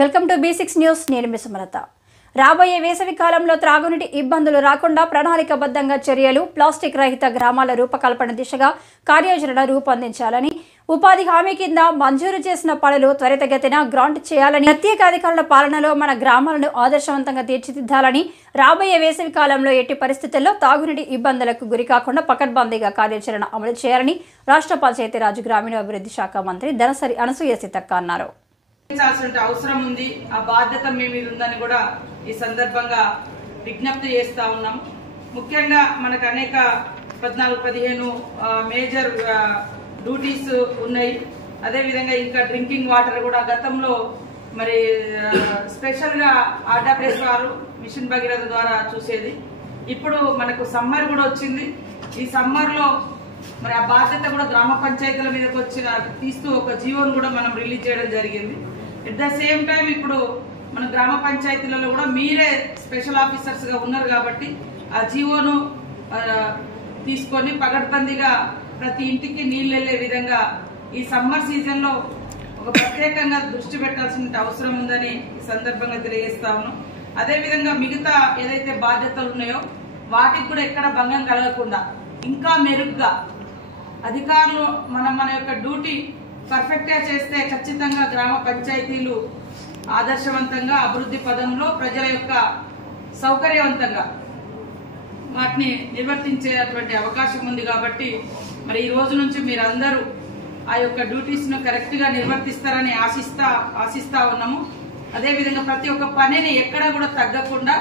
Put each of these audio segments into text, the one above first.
Welcome to B6 news. నేను మీ సుమలత. రాబోయే వేసవి కాలంలో త్రాగునీటి ఇబ్బందులు రాకుండా ప్రణాళికాబద్ధంగా చర్యలు, ప్లాస్టిక్ రహిత గ్రామాల రూపకల్పన దిశగా కార్యాచరణ రూపొందించాలని, ఉపాధి హామీ కింద మంజూరు చేసిన పనులు త్వరితగతిన గ్రాంట్ చేయాలని, ప్రత్యేక అధికారుల పాలనలో మన గ్రామాలను ఆదర్శవంతంగా తీర్చిదిద్దాలని, రాబోయే వేసవి కాలంలో ఎట్టి పరిస్థితుల్లో తాగునీటి ఇబ్బందులకు గురికాకుండా పకడ్బందీగా కార్యాచరణ అమలు చేయాలని రాష్ట్ర పంచాయతీరాజ్ గ్రామీణాభివృద్ధి శాఖ మంత్రి ధనసరి అనసూయ సీతక్క అన్నారు. అవసరం ఉంది, ఆ బాధ్యత మీ మీద ఉందని కూడా ఈ సందర్భంగా విజ్ఞప్తి చేస్తా ఉన్నాం. ముఖ్యంగా మనకు అనేక 14-15 మేజర్ డ్యూటీస్ ఉన్నాయి. అదేవిధంగా ఇంకా డ్రింకింగ్ వాటర్ కూడా గతంలో మరి స్పెషల్ గా ఆర్డబ్ల్యూఎస్ వారు మిషన్ భగీరథ ద్వారా చూసేది. ఇప్పుడు మనకు సమ్మర్ కూడా వచ్చింది. ఈ సమ్మర్ లో మరి ఆ బాధ్యత కూడా గ్రామ పంచాయతీల మీదకి వచ్చిన తీస్తూ ఒక జీవోను కూడా మనం రిలీజ్ చేయడం జరిగింది. ఎట్ ద సేమ్ టైం ఇప్పుడు మన గ్రామ పంచాయతీలలో కూడా మీరే స్పెషల్ ఆఫీసర్స్ గా ఉన్నారు కాబట్టి ఆ జీవోను తీసుకొని పగడ్బందీగా ప్రతి ఇంటికి నీళ్లు వెళ్లే విధంగా ఈ సమ్మర్ సీజన్ లో ఒక ప్రత్యేకంగా దృష్టి పెట్టాల్సిన అవసరం ఉందని ఈ సందర్భంగా తెలియజేస్తా ఉన్నాం. అదేవిధంగా మిగతా ఏదైతే బాధ్యతలు ఉన్నాయో వాటికి కూడా ఎక్కడ భంగం కలగకుండా ఇంకా మెరుగ్గా అధికారులు మన యొక్క డ్యూటీ పర్ఫెక్ట్ గా చేస్తే ఖచ్చితంగా గ్రామ పంచాయతీలు ఆదర్శవంతంగా అభివృద్ధి పదంలో ప్రజల యొక్క సౌకర్యవంతంగా వాటిని నిర్వర్తించేటువంటి అవకాశం ఉంది. కాబట్టి మరి ఈ రోజు నుంచి మీరందరూ ఆ యొక్క డ్యూటీస్ ను కరెక్ట్ గా నిర్వర్తిస్తారని ఆశిస్తా ఉన్నాము. అదేవిధంగా ప్రతి ఒక్క పనిని ఎక్కడా కూడా తగ్గకుండా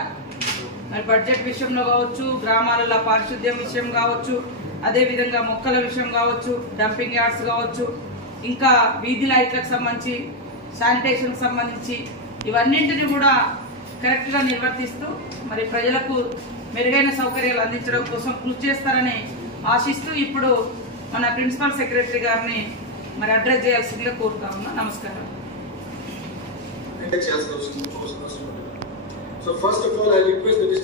మరి బడ్జెట్ విషయంలో కావచ్చు, గ్రామాలలో పారిశుద్ధ్యం విషయం కావచ్చు, అదేవిధంగా మొక్కల విషయం కావచ్చు, డంపింగ్ యార్డ్స్ కావచ్చు, ఇంకా వీధి లైట్లకు సంబంధించి, శానిటేషన్ సంబంధించి ఇవన్నింటినీ కూడా కరెక్ట్ గా నిర్వర్తిస్తూ మరి ప్రజలకు మెరుగైన సౌకర్యాలు అందించడం కోసం కృషి చేస్తారని ఆశిస్తూ ఇప్పుడు మన ప్రిన్సిపల్ సెక్రటరీ గారిని మరి అడ్రస్ చేయాల్సిందిగా కోరుతా ఉన్నా. నమస్కారం. So first of all, I request the